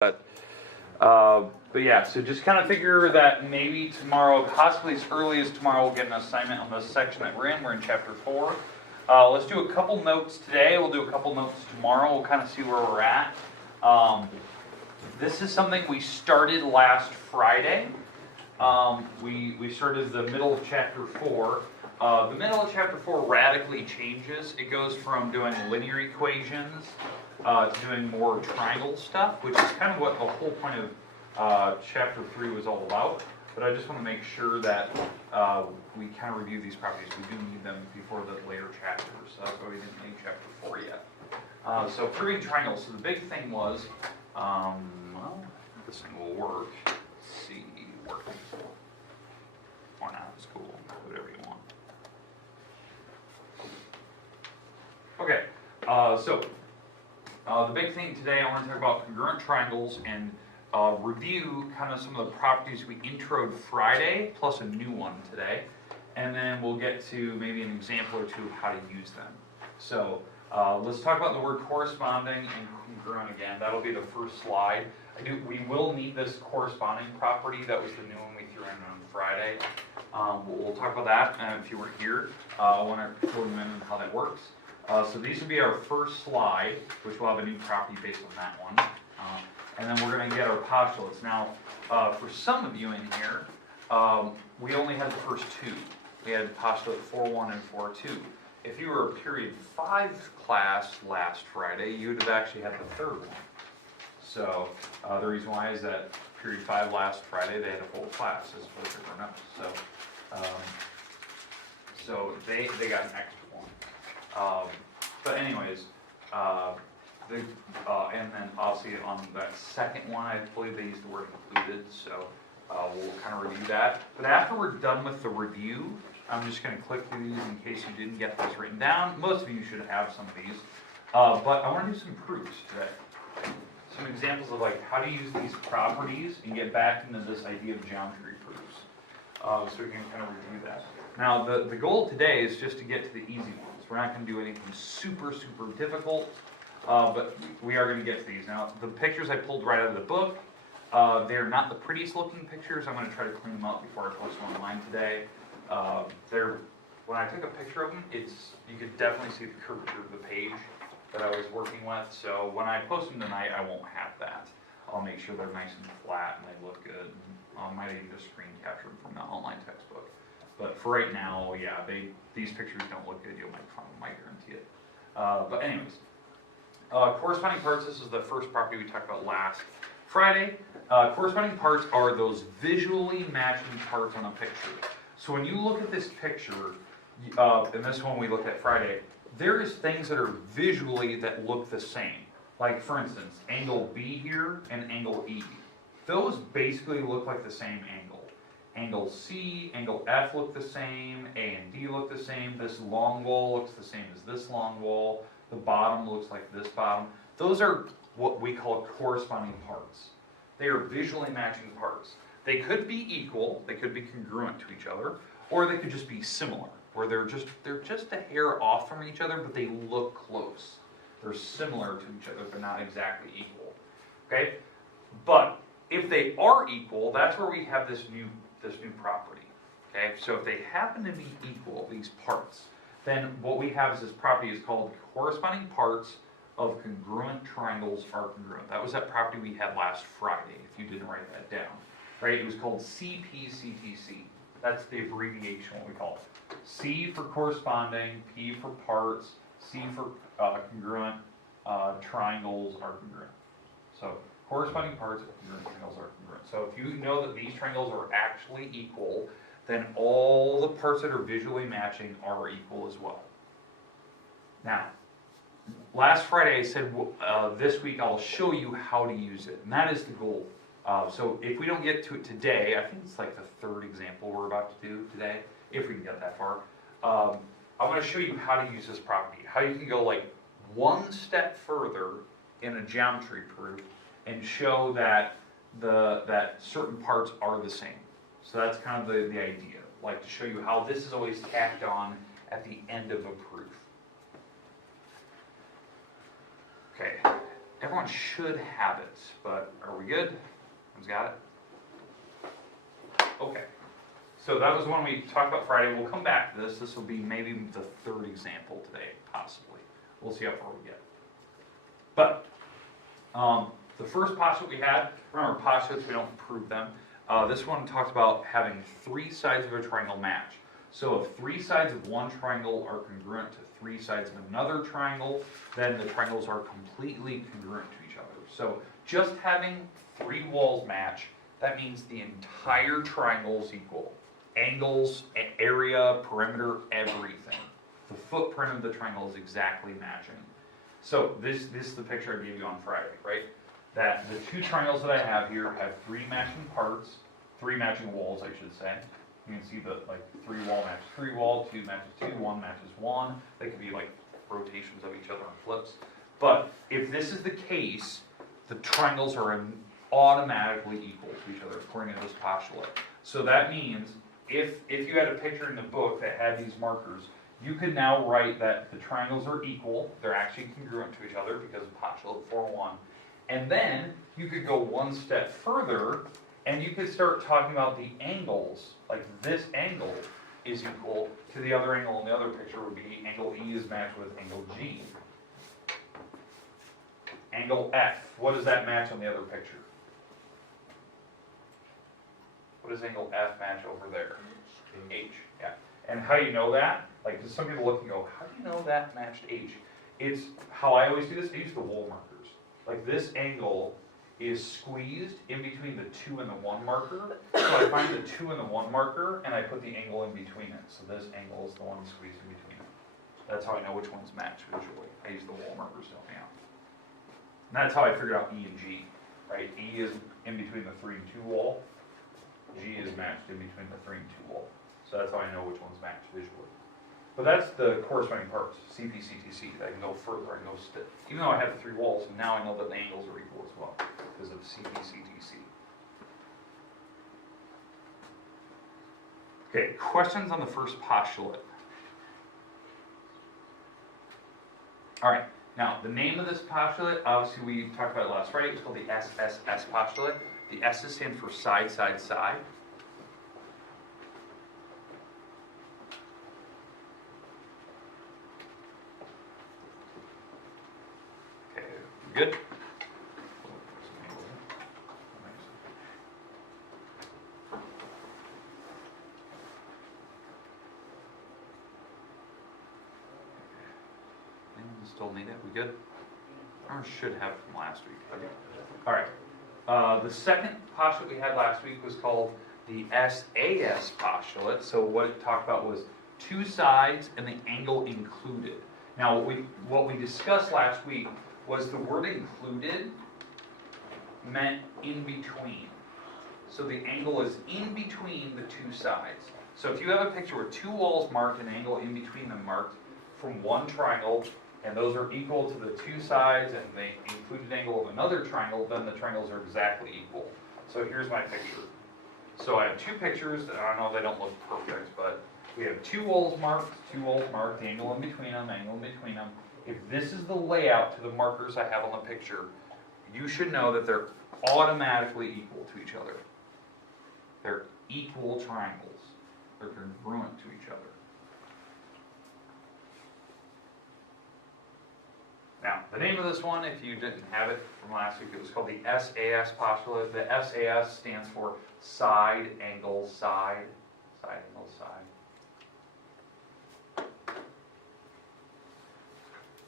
But yeah, so just kind of figure that maybe tomorrow, possibly as early as tomorrow, we'll get an assignment on this section that we're in. We're in chapter 4. Let's do a couple notes today. We'll do a couple notes tomorrow. We'll kind of see where we're at. This is something we started last Friday. We started the middle of chapter 4. The middle of chapter 4 radically changes. It goes from doing linear equations to doing more triangle stuff, which is kind of what the whole point of chapter 3 was all about. But I just want to make sure that we kind of review these properties. We do need them before the later chapters, so that's why we didn't need chapter 4 yet. So proving triangles. So the big thing was, well, this thing will work. Let's see, work. Or not, it's cool. Whatever you want. Okay, so the big thing today, I want to talk about congruent triangles and review kind of some of the properties we introed Friday, plus a new one today, and then we'll get to maybe an example or two of how to use them. So let's talk about the word corresponding and congruent again. That'll be the first slide. We will need this corresponding property. That was the new one we threw in on Friday. We'll talk about that if you weren't here. I want to fill them in on how that works. So these will be our first slide, which will have a new property based on that one. And then we're going to get our postulates. Now, for some of you in here, we only had the first two. We had postulate 4.1 and 4.2. If you were a period 5 class last Friday, you would have actually had the third one. So the reason why is that period 5 last Friday, they had a whole class as opposed to everyone else. So they got an extra one. But anyways, and then obviously on that second one, I believe they used the word included, so we'll kind of review that. But after we're done with the review, I'm just going to click through these in case you didn't get this written down. Most of you should have some of these. But I want to do some proofs today. Some examples of like how to use these properties and get back into this idea of geometry proofs. So we can kind of review that. Now, the goal today is just to get to the easy ones. We're not going to do anything super, super difficult, but we are going to get to these. Now, the pictures I pulled right out of the book, they're not the prettiest looking pictures. I'm going to try to clean them up before I post them online today. When I took a picture of them, you could definitely see the curvature of the page that I was working with. So when I post them tonight, I won't have that. I'll make sure they're nice and flat and they look good. I might even just screen capture them from the online textbook. But for right now, yeah, these pictures don't look good. You'll make fun of them, I guarantee it. But anyways, corresponding parts, this is the first property we talked about last Friday. Corresponding parts are those visually matching parts on a picture. So when you look at this picture, and this one we looked at Friday, there is things that are visually that look the same. Like for instance, angle B here and angle E. Those basically look like the same angle. Angle C, angle F look the same, A and D look the same, this long wall looks the same as this long wall, the bottom looks like this bottom. Those are what we call corresponding parts. They are visually matching parts. They could be equal, they could be congruent to each other, or they could just be similar, where they're just a hair off from each other, but they look close. They're similar to each other, but not exactly equal. Okay? But if they are equal, that's where we have this new property. Okay? So if they happen to be equal, these parts, then what we have is this property is called corresponding parts of congruent triangles are congruent. That was that property we had last Friday, if you didn't write that down. Right? It was called CPCTC. That's the abbreviation, what we call it. C for corresponding, P for parts, C for congruent, triangles are congruent. So corresponding parts of congruent triangles are congruent. So if you know that these triangles are actually equal, then all the parts that are visually matching are equal as well. Now, last Friday I said this week I'll show you how to use it, and that is the goal. So if we don't get to it today, I think it's like the third example we're about to do today, if we can get that far. I want to show you how to use this property, how you can go like one step further in a geometry proof and show that that certain parts are the same. So that's kind of the idea, like to show you how this is always tacked on at the end of a proof. Okay, everyone should have it, but are we good? Everyone's got it? Okay. So that was one we talked about Friday. We'll come back to this. This will be maybe the third example today, possibly. We'll see how far we get. But the first postulate we had, remember postulates, we don't prove them. This one talks about having three sides of a triangle match. So if three sides of one triangle are congruent to three sides of another triangle, then the triangles are completely congruent to each other. So just having three walls match, that means the entire triangle is equal. Angles, area, perimeter, everything. The footprint of the triangle is exactly matching. So this is the picture I gave you on Friday, right? That the two triangles that I have here have three matching parts, three matching walls, I should say. You can see the three wall matches three wall, two matches two, one matches one. They could be like rotations of each other on flips. But if this is the case, the triangles are automatically equal to each other according to this postulate. So that means if you had a picture in the book that had these markers, you could now write that the triangles are equal. They're actually congruent to each other because of postulate 4.1. And then you could go one step further and you could start talking about the angles. Like this angle is equal to the other angle in the other picture would be angle E is matched with angle G. Angle F, what does that match on the other picture? What does angle F match over there? H, yeah. And how do you know that? Like, some people look and go, how do you know that matched H? It's how I always do this, I use the wall markers. Like this angle is squeezed in between the 2 and the 1 marker. So I find the 2 and the 1 marker and I put the angle in between it. So this angle is the one squeezed in between it. That's how I know which ones match visually. I use the wall markers to help me out. And that's how I figured out E and G, right? E is in between the 3 and 2 wall. G is matched in between the 3 and 2 wall. So that's how I know which ones match visually. But that's the corresponding parts, CP, CTC. I can go further, I can go even though I have the 3 walls, now I know that the angles are equal as well because of CP, CTC. Okay, questions on the first postulate? All right, now the name of this postulate, obviously we talked about it last Friday, it's called the SSS postulate. The S's stand for side, side, side. Okay, good. Still need it? We good? Or should have it from last week. Okay. All right. The second postulate we had last week was called the SAS postulate. So what it talked about was two sides and the angle included. Now what we discussed last week was the word included meant in between. So the angle is in between the two sides. So if you have a picture with two walls marked and an angle in between them marked from one triangle, and those are equal to the two sides and the included angle of another triangle, then the triangles are exactly equal. So here's my picture. So I have two pictures, I know they don't look perfect, but we have two walls marked, the angle in between them, If this is the layout to the markers I have on the picture, you should know that they're automatically equal to each other. They're equal triangles. They're congruent to each other. Now, the name of this one, if you didn't have it from last week, it was called the SAS postulate. The SAS stands for side, angle, side. Side, angle, side.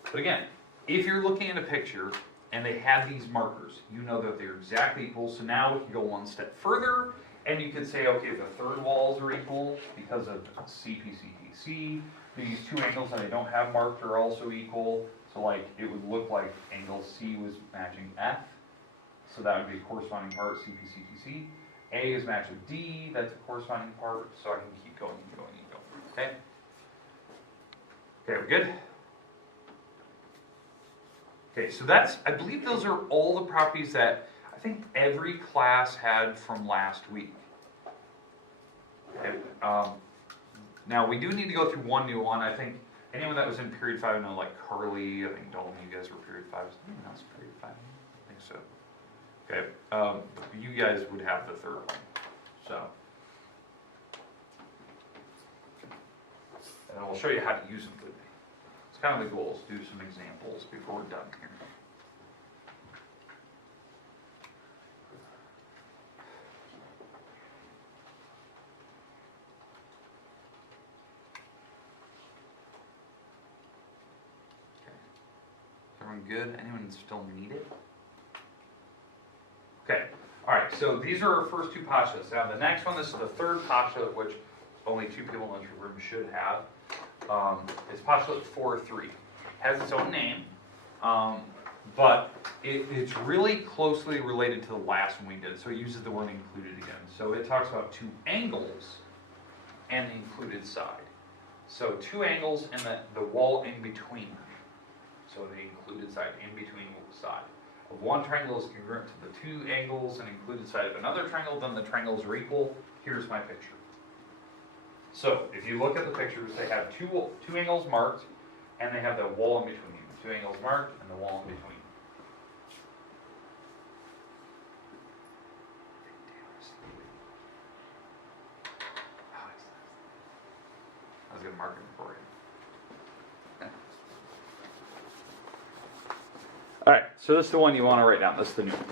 But again, if you're looking at a picture and they have these markers, you know that they're exactly equal. So now we can go one step further and you could say, okay, the third walls are equal because of CPCTC. These two angles that I don't have marked are also equal. So like it would look like angle C was matching F. So that would be a corresponding part, CPCTC. A is matched with D, that's a corresponding part. So I can keep going and going and going. Okay? Okay, we good? Okay, so I believe those are all the properties that I think every class had from last week. Okay, now we do need to go through one new one. I think anyone that was in period 5, I know like Carly, I think Dalton, you guys were period 5. Anyone else period 5? opposite. Okay, you guys would have the third one, so. And I'll show you how to use them with me. It's kind of the goal, is do some examples before we're done here. Everyone good? Anyone still need it? Okay, all right, so these are our first two postulates. Now the next one, this is the third postulate, which only two people in this room should have. It's postulate 4.3. Has its own name, but it's really closely related to the last one we did, so it uses the word included again. So it talks about two angles and the included side. So two angles and the wall in between them. So the included side in between the side of one triangle is congruent to the two angles and included side of another triangle, then the triangles are equal. Here's my picture. So if you look at the pictures, they have two angles marked, and they have the wall in between. Two angles marked and the wall in between. I was going to mark it for you. All right, so this is the one you want to write down. This is the new one.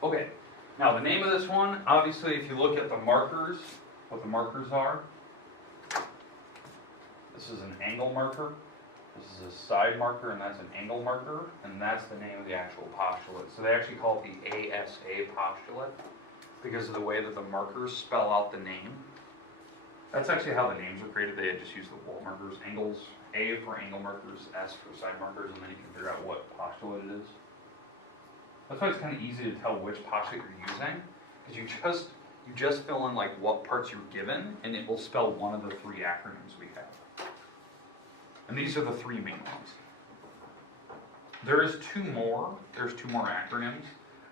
Okay, now the name of this one, obviously if you look at the markers, what the markers are, this is an angle marker, this is a side marker, and that's an angle marker, and that's the name of the actual postulate. So they actually call it the ASA postulate because of the way that the markers spell out the name. That's actually how the names were created. They had just used the wall markers, angles, A for angle markers, S for side markers, and then you can figure out what postulate it is. That's why it's kind of easy to tell which postulate you're using, because you just fill in like what parts you're given, and it will spell one of the three acronyms we have. And these are the three main ones. There's two more acronyms,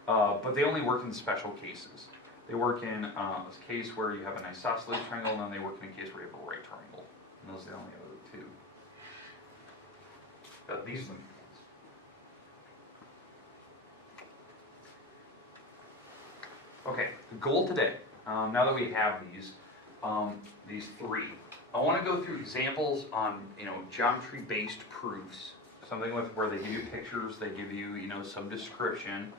but they only work in special cases. They work in a case where you have an isosceles triangle, and then they work in a case where you have a right triangle. And those are the only other two. But these are the main ones. Okay, the goal today, now that we have these three, I want to go through examples on, geometry-based proofs, something with where they give you pictures, they give you, some description,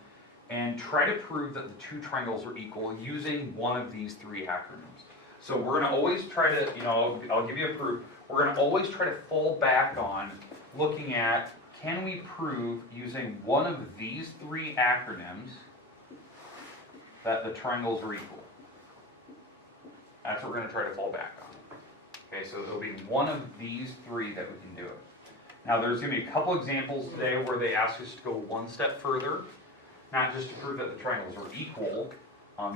and try to prove that the two triangles are equal using one of these three acronyms. So we're going to always try to, I'll give you a proof, we're going to always try to fall back on looking at, can we prove using one of these three acronyms that the triangles are equal? That's what we're going to try to fall back on. Okay, so there'll be one of these three that we can do it. Now there's going to be a couple examples today where they ask us to go one step further, not just to prove that the triangles are equal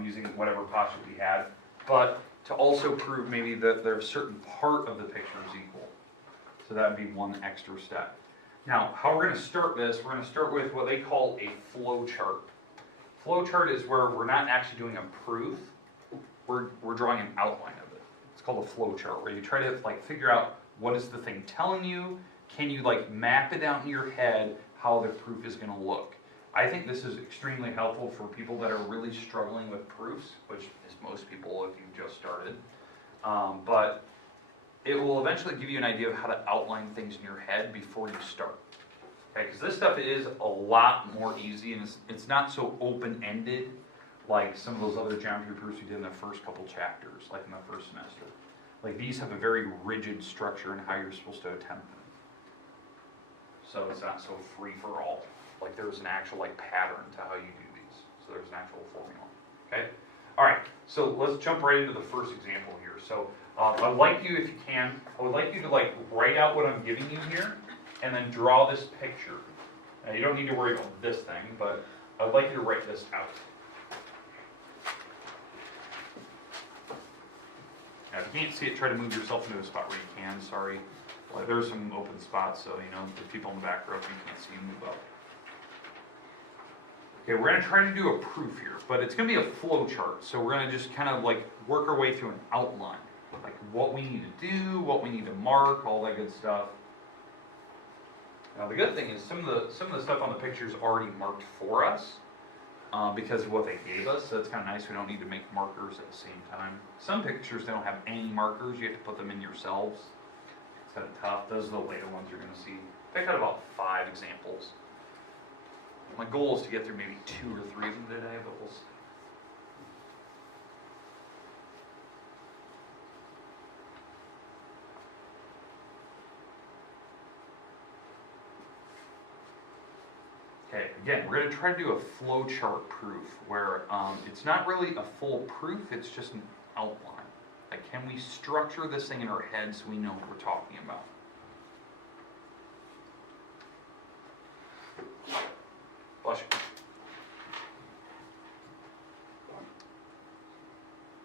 using whatever postulate we had, but to also prove maybe that there's a certain part of the picture is equal. So that would be one extra step. Now, how we're going to start this, we're going to start with what they call a flow chart. Flow chart is where we're not actually doing a proof, we're drawing an outline of it. It's called a flow chart, where you try to figure out what is the thing telling you, can you map it out in your head how the proof is going to look. I think this is extremely helpful for people that are really struggling with proofs, which is most people if you've just started. But it will eventually give you an idea of how to outline things in your head before you start. Okay, because this stuff is a lot more easy, and it's not so open-ended like some of those other geometry proofs we did in the first couple chapters, like in the first semester. These have a very rigid structure in how you're supposed to attempt them. So it's not so free-for-all. There's an actual pattern to how you do these. So there's an actual formula. Okay? All right, so let's jump right into the first example here. So I'd like you, if you can, I would like you to write out what I'm giving you here, and then draw this picture. Now you don't need to worry about this thing, but I would like you to write this out. Now, if you can't see it, try to move yourself into a spot where you can, sorry. Well, there's some open spots, so, the people in the back row, if you can't see, move up. Okay, we're gonna try to do a proof here, but it's gonna be a flow chart, so we're gonna just kind of like work our way through an outline. Like what we need to do, what we need to mark, all that good stuff. Now the good thing is some of the stuff on the picture is already marked for us because of what they gave us, so it's kind of nice. We don't need to make markers at the same time. Some pictures don't have any markers, you have to put them in yourselves. It's kind of tough. Those are the later ones you're going to see. Picked out about 5 examples. My goal is to get through maybe 2 or 3 of them today, but we'll see. Okay, again, we're going to try to do a flow chart proof where it's not really a full proof, it's just an outline. Like, can we structure this thing in our head so we know what we're talking about? Bless you.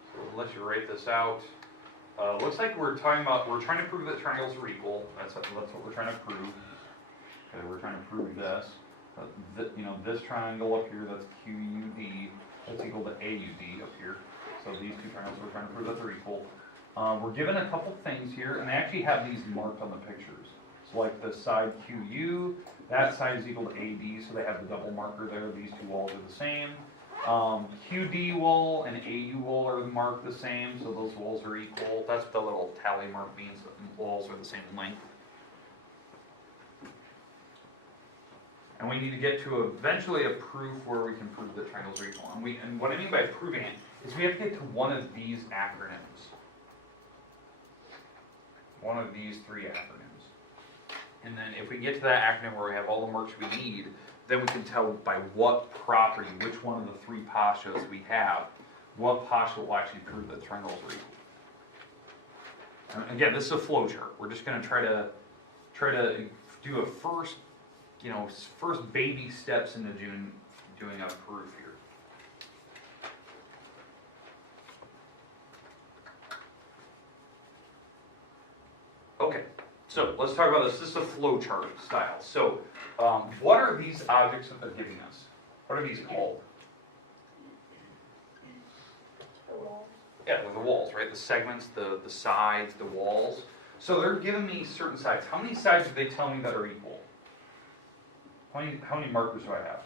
So we'll let you write this out. Looks like we're trying to prove that triangles are equal. That's what we're trying to prove. Okay, we're trying to prove this. This triangle up here, that's QUD, that's equal to AUD up here. So these 2 triangles, we're trying to prove that they're equal. We're given a couple things here, and they actually have these marked on the pictures. So like the side QU, that side is equal to AD, so they have the double marker there. These 2 walls are the same. QD wall and AU wall are marked the same, so those walls are equal. That's what the little tally mark means, that the walls are the same length. And we need to get to eventually a proof where we can prove that triangles are equal. And what I mean by proving it is we have to get to one of these acronyms. One of these 3 acronyms. And then if we get to that acronym where we have all the marks we need, then we can tell by what property, which one of the 3 postulates we have, what postulate will actually prove that triangles are equal. And again, this is a flow chart. We're just going to try to do a first baby steps into doing a proof here. Okay, so let's talk about this. This is a flow chart style. So, what are these objects that they're giving us? What are these called? The walls. Yeah, they're the walls, right? The segments, the sides, the walls. So they're giving me certain sides. How many sides do they tell me that are equal? How many markers do I have?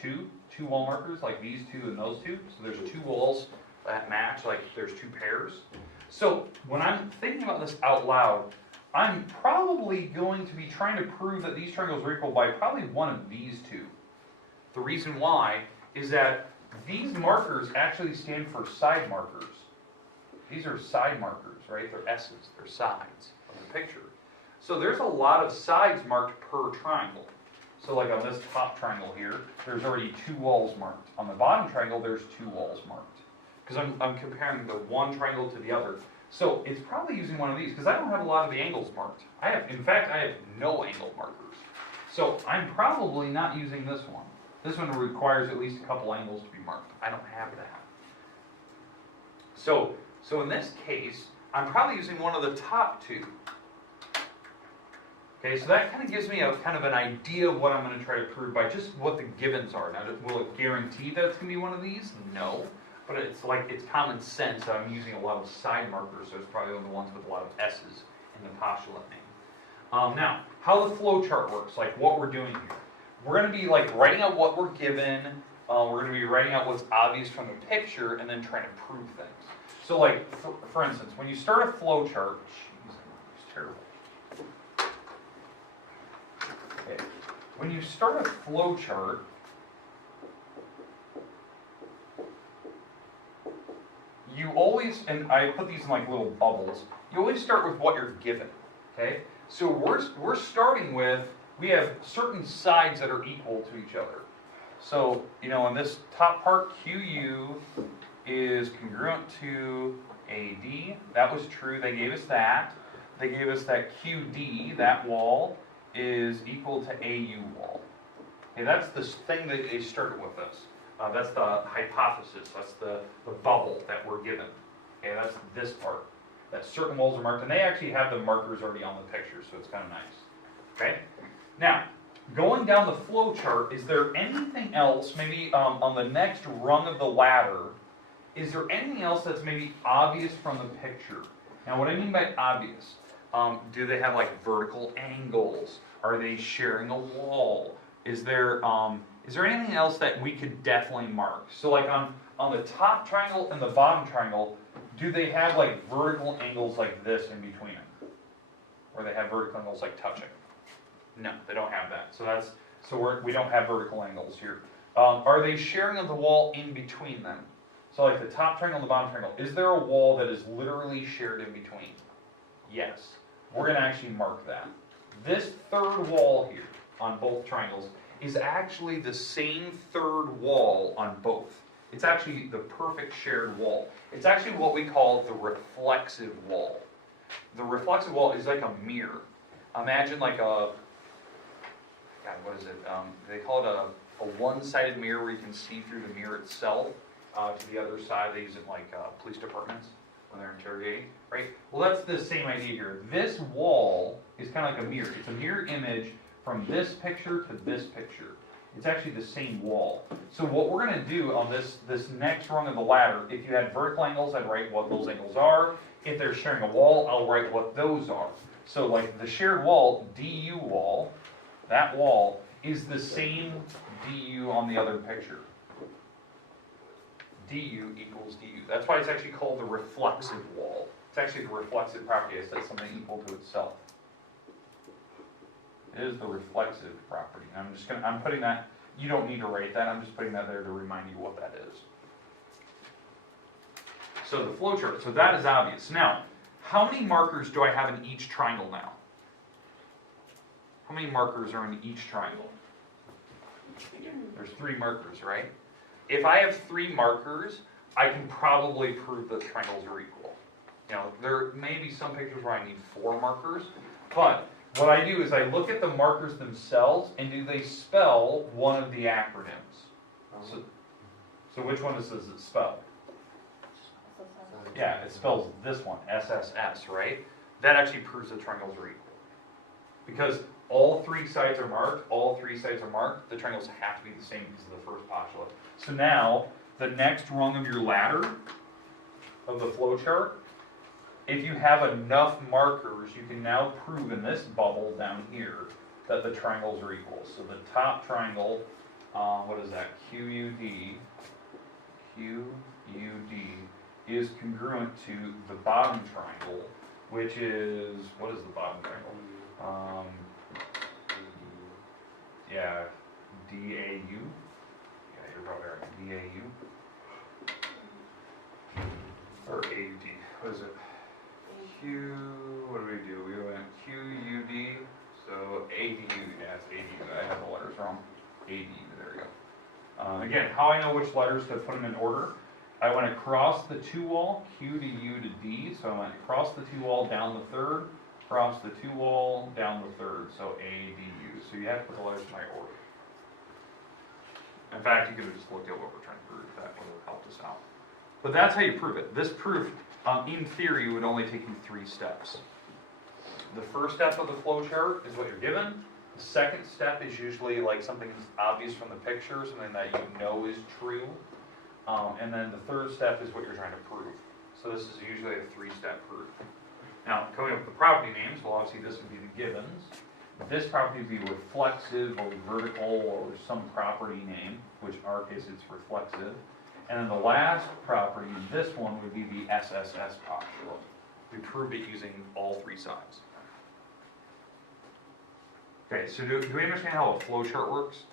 2? 2 wall markers, like these 2 and those 2. So there's 2 walls that match, like there's 2 pairs. So when I'm thinking about this out loud, I'm probably going to be trying to prove that these triangles are equal by probably one of these 2. The reason why is that these markers actually stand for side markers. These are side markers, right? They're S's, they're sides of the picture. So there's a lot of sides marked per triangle. So like on this top triangle here, there's already 2 walls marked. On the bottom triangle, there's 2 walls marked. Because I'm comparing the one triangle to the other. So it's probably using one of these, because I don't have a lot of the angles marked. In fact, I have no angle markers. So I'm probably not using this one. This one requires at least a couple angles to be marked. I don't have that. So in this case, I'm probably using one of the top 2. Okay, so that kind of gives me a kind of an idea of what I'm going to try to prove by just what the givens are. Now, will it guarantee that it's going to be one of these? No. But it's common sense. I'm using a lot of side markers, so it's probably one of the ones with a lot of S's in the postulate name. Now, how the flow chart works, like what we're doing here. We're going to be like writing out what we're given. We're going to be writing out what's obvious from the picture and then trying to prove things. So like, for instance, when you start a flow chart, it's terrible. Okay. When you start a flow chart, you always, and I put these in like little bubbles, you always start with what you're given, okay? So we're starting with, we have certain sides that are equal to each other. So, in this top part, QU is congruent to AD. That was true, they gave us that. They gave us that QD, that wall, is equal to AU wall. Okay, that's the thing that they started with us. That's the hypothesis, that's the bubble that we're given. Okay, that's this part. That certain walls are marked, and they actually have the markers already on the picture, so it's kind of nice. Okay? Now, going down the flow chart, is there anything else, maybe on the next rung of the ladder, is there anything else that's maybe obvious from the picture? Now, what I mean by obvious, do they have like vertical angles? Are they sharing a wall? Is there anything else that we could definitely mark? So like on the top triangle and the bottom triangle, do they have like vertical angles like this in between them? Or they have vertical angles like touching? No, they don't have that. So we don't have vertical angles here. Are they sharing of the wall in between them? So like the top triangle and the bottom triangle, is there a wall that is literally shared in between? Yes. We're going to actually mark that. This third wall here on both triangles is actually the same third wall on both. It's actually the perfect shared wall. It's actually what we call the reflexive wall. The reflexive wall is like a mirror. Imagine like a, God, what is it? They call it a one-sided mirror where you can see through the mirror itself to the other side. They use it in like police departments when they're interrogating, right? Well, that's the same idea here. This wall is kind of like a mirror. It's a mirror image from this picture to this picture. It's actually the same wall. So what we're going to do on this next rung of the ladder, if you had vertical angles, I'd write what those angles are. If they're sharing a wall, I'll write what those are. So like the shared wall, DU wall, that wall is the same DU on the other picture. DU equals DU. That's why it's actually called the reflexive wall. It's actually the reflexive property. It says something equal to itself. It is the reflexive property. I'm putting that, you don't need to write that, I'm just putting that there to remind you what that is. So the flow chart, so that is obvious. Now, how many markers do I have in each triangle now? How many markers are in each triangle? There's 3 markers, right? If I have 3 markers, I can probably prove that triangles are equal. You know, there may be some pictures where I need 4 markers, but what I do is I look at the markers themselves and do they spell one of the acronyms? So which one does it spell? Yeah, it spells this one, SSS, right? That actually proves that triangles are equal. Because all 3 sides are marked, the triangles have to be the same because of the first postulate. So now, the next rung of your ladder of the flow chart, if you have enough markers, you can now prove in this bubble down here that the triangles are equal. So the top triangle, what is that? QUD is congruent to the bottom triangle, which is, what is the bottom triangle? Yeah, DAU. Yeah, you're probably right. DAU. Or AUD. What is it? What do? We went QUD, so ADU, yeah, it's ADU, I have the letters wrong. ADU, there we go. Again, how I know which letters to put them in order, I went across the 2 wall, Q to U to D, so I went across the 2 wall, down the 3rd, across the 2 wall, down the 3rd, so ADU. So you have to put the letters in my order. In fact, you could have just looked at what we're trying to prove, that would have helped us out. But that's how you prove it. This proof, in theory, would only take you 3 steps. The first step of the flow chart is what you're given. The second step is usually like something that's obvious from the picture, something that you know is true. And then the third step is what you're trying to prove. So this is usually a 3-step proof. Now, coming up with the property names, well, obviously this would be the givens. This property would be reflexive or vertical or some property name, which in our case it's reflexive. And then the last property, this one, would be the SSS postulate. We proved it using all 3 sides. Okay, so do we understand how a flow chart works?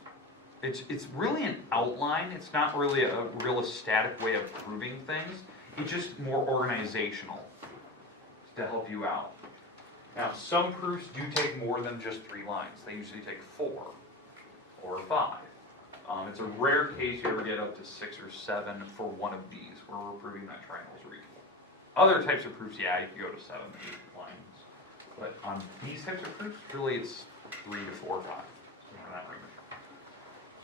It's really an outline. It's not really a real static way of proving things. It's just more organizational to help you out. Now, some proofs do take more than just 3 lines. They usually take 4 or 5. It's a rare case you ever get up to 6 or 7 for one of these, where we're proving that triangles are equal. Other types of proofs, yeah, you can go to 7 to 8 lines. But on these types of proofs, really it's 3 to 4 or 5. Something in that range.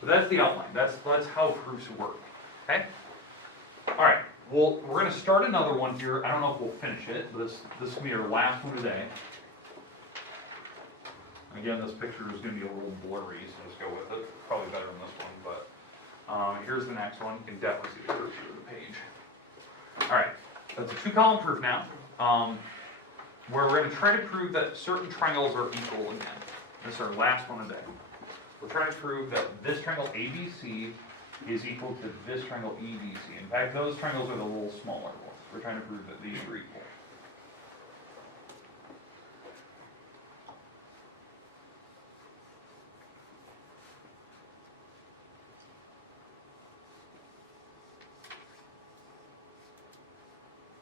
So that's the outline. That's how proofs work. Okay? Alright, we're gonna start another one here. I don't know if we'll finish it, but this will be our last one today. Again, this picture is gonna be a little blurry, so let's go with it. Probably better than this one, but here's the next one. You can definitely see the curvature of the page. All right, that's a 2-column proof now, where we're gonna try to prove that certain triangles are equal again. This is our last one today. We're trying to prove that this triangle ABC is equal to this triangle EBC. In fact, those triangles are the little smaller ones. We're trying to prove that these are equal.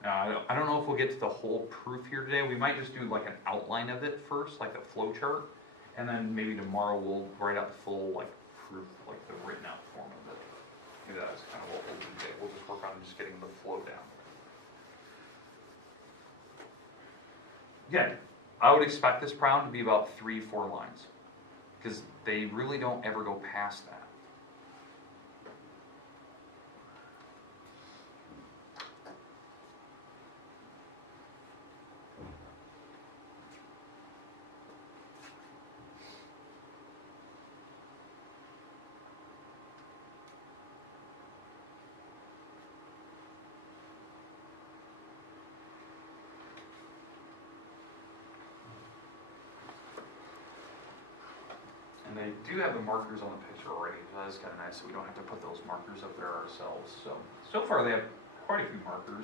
Now, I don't know if we'll get to the whole proof here today. We might just do like an outline of it first, like a flow chart, and then maybe tomorrow we'll write out the full like proof, like the written out form of it. Maybe that's kind of what we'll do today. We'll just work on just getting the flow down. Again, I would expect this problem to be about 3-4 lines, because they really don't ever go past that. And they do have the markers on the picture already, so that's kind of nice, so we don't have to put those markers up there ourselves. So far they have quite a few markers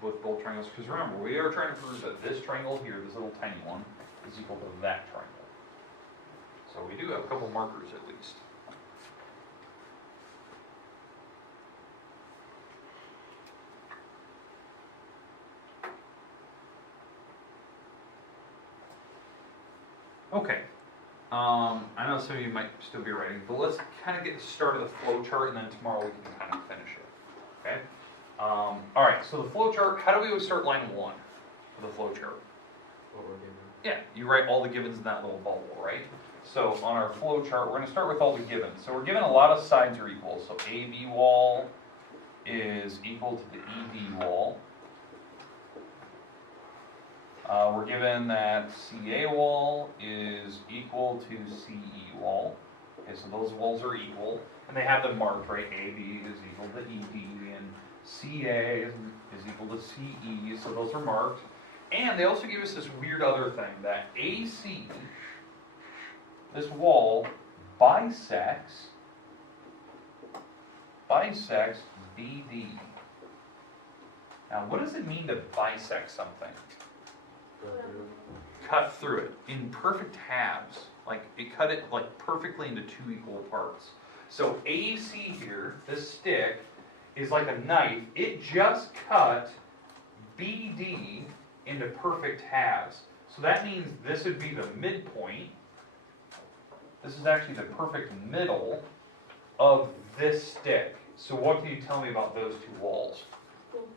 with both triangles, because remember, we are trying to prove that this triangle here, this little tiny one, is equal to that triangle. So we do have a couple markers at least. Okay. I know some of you might still be writing, but let's kind of get the start of the flow chart, and then tomorrow we can kind of finish it. Okay? All right, so the flow chart, how do we always start line 1 for the flow chart? What we're given. Yeah, you write all the givens in that little bubble, right? So on our flow chart, we're going to start with all the givens. So we're given a lot of sides are equal. So AB wall is equal to the ED wall. We're given that CA wall is equal to CE wall. Okay, so those walls are equal, and they have them marked, right? AB is equal to ED, and CA is equal to CE, so those are marked. And they also give us this weird other thing, that AC, this wall, bisects BD. Now, what does it mean to bisect something? Cut through it in perfect halves. Like it cut it like perfectly into 2 equal parts. So AC here, this stick, is like a knife. It just cut BD into perfect halves. So that means this would be the midpoint. This is actually the perfect middle of this stick. So what can you tell me about those 2 walls? Equal.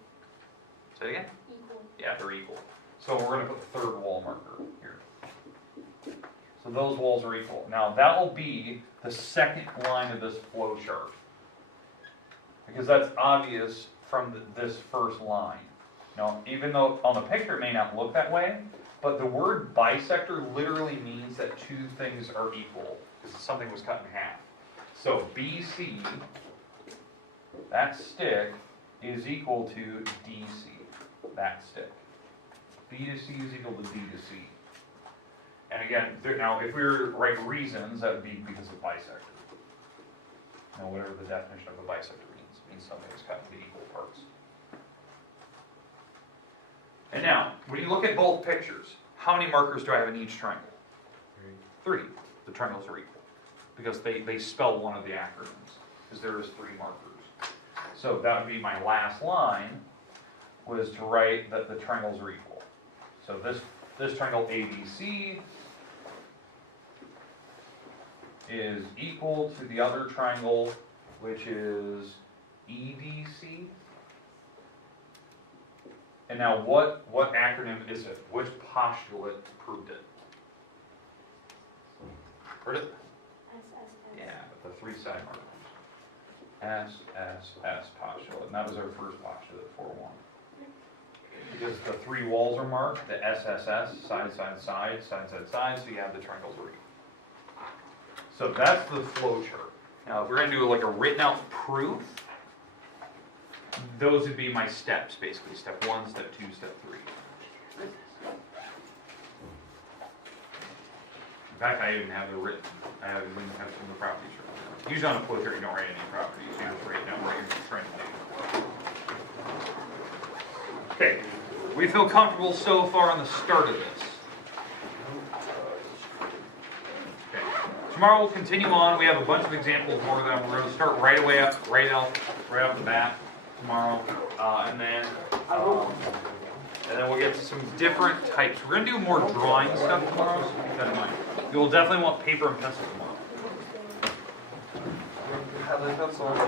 Say it again? Equal. Yeah, they're equal. So we're going to put the 3rd wall marker here. So those walls are equal. Now that will be the 2nd line of this flow chart, because that's obvious from this first line. Now, even though on the picture it may not look that way, but the word bisector literally means that 2 things are equal, because something was cut in half. So BC, that stick, is equal to DC, that stick. B to C is equal to D to C. And again, now if we were to write reasons, that would be because of bisector. Now whatever the definition of a bisector means, it means something is cut into equal parts. And now, when you look at both pictures, how many markers do I have in each triangle? 3. The triangles are equal, because they spell one of the acronyms, because there is 3 markers. So that would be my last line, was to write that the triangles are equal. So this triangle ABC is equal to the other triangle, which is EDC. And now what acronym is it? Which postulate proved it? Heard it? SSS. Yeah, but the 3 side markers. SSS postulate, and that was our first postulate for 1. Because the 3 walls are marked, the SSS, side, side, side, side, side, side, so you have the triangles already. So that's the flow chart. Now, if we're gonna do like a written out proof, those would be my steps, basically. Step 1, step 2, step 3. In fact, I even have it written. I have some of the properties written. Usually on a flow chart, you don't write any properties. You just write down what you're trying to do. Okay, we feel comfortable so far on the start of this. Okay, tomorrow we'll continue on. We have a bunch of examples more of them. We're going to start right off the bat tomorrow, and then we'll get to some different types. We're going to do more drawing stuff tomorrow, so keep that in mind. You will definitely want paper and pencil tomorrow. Have the pencil on the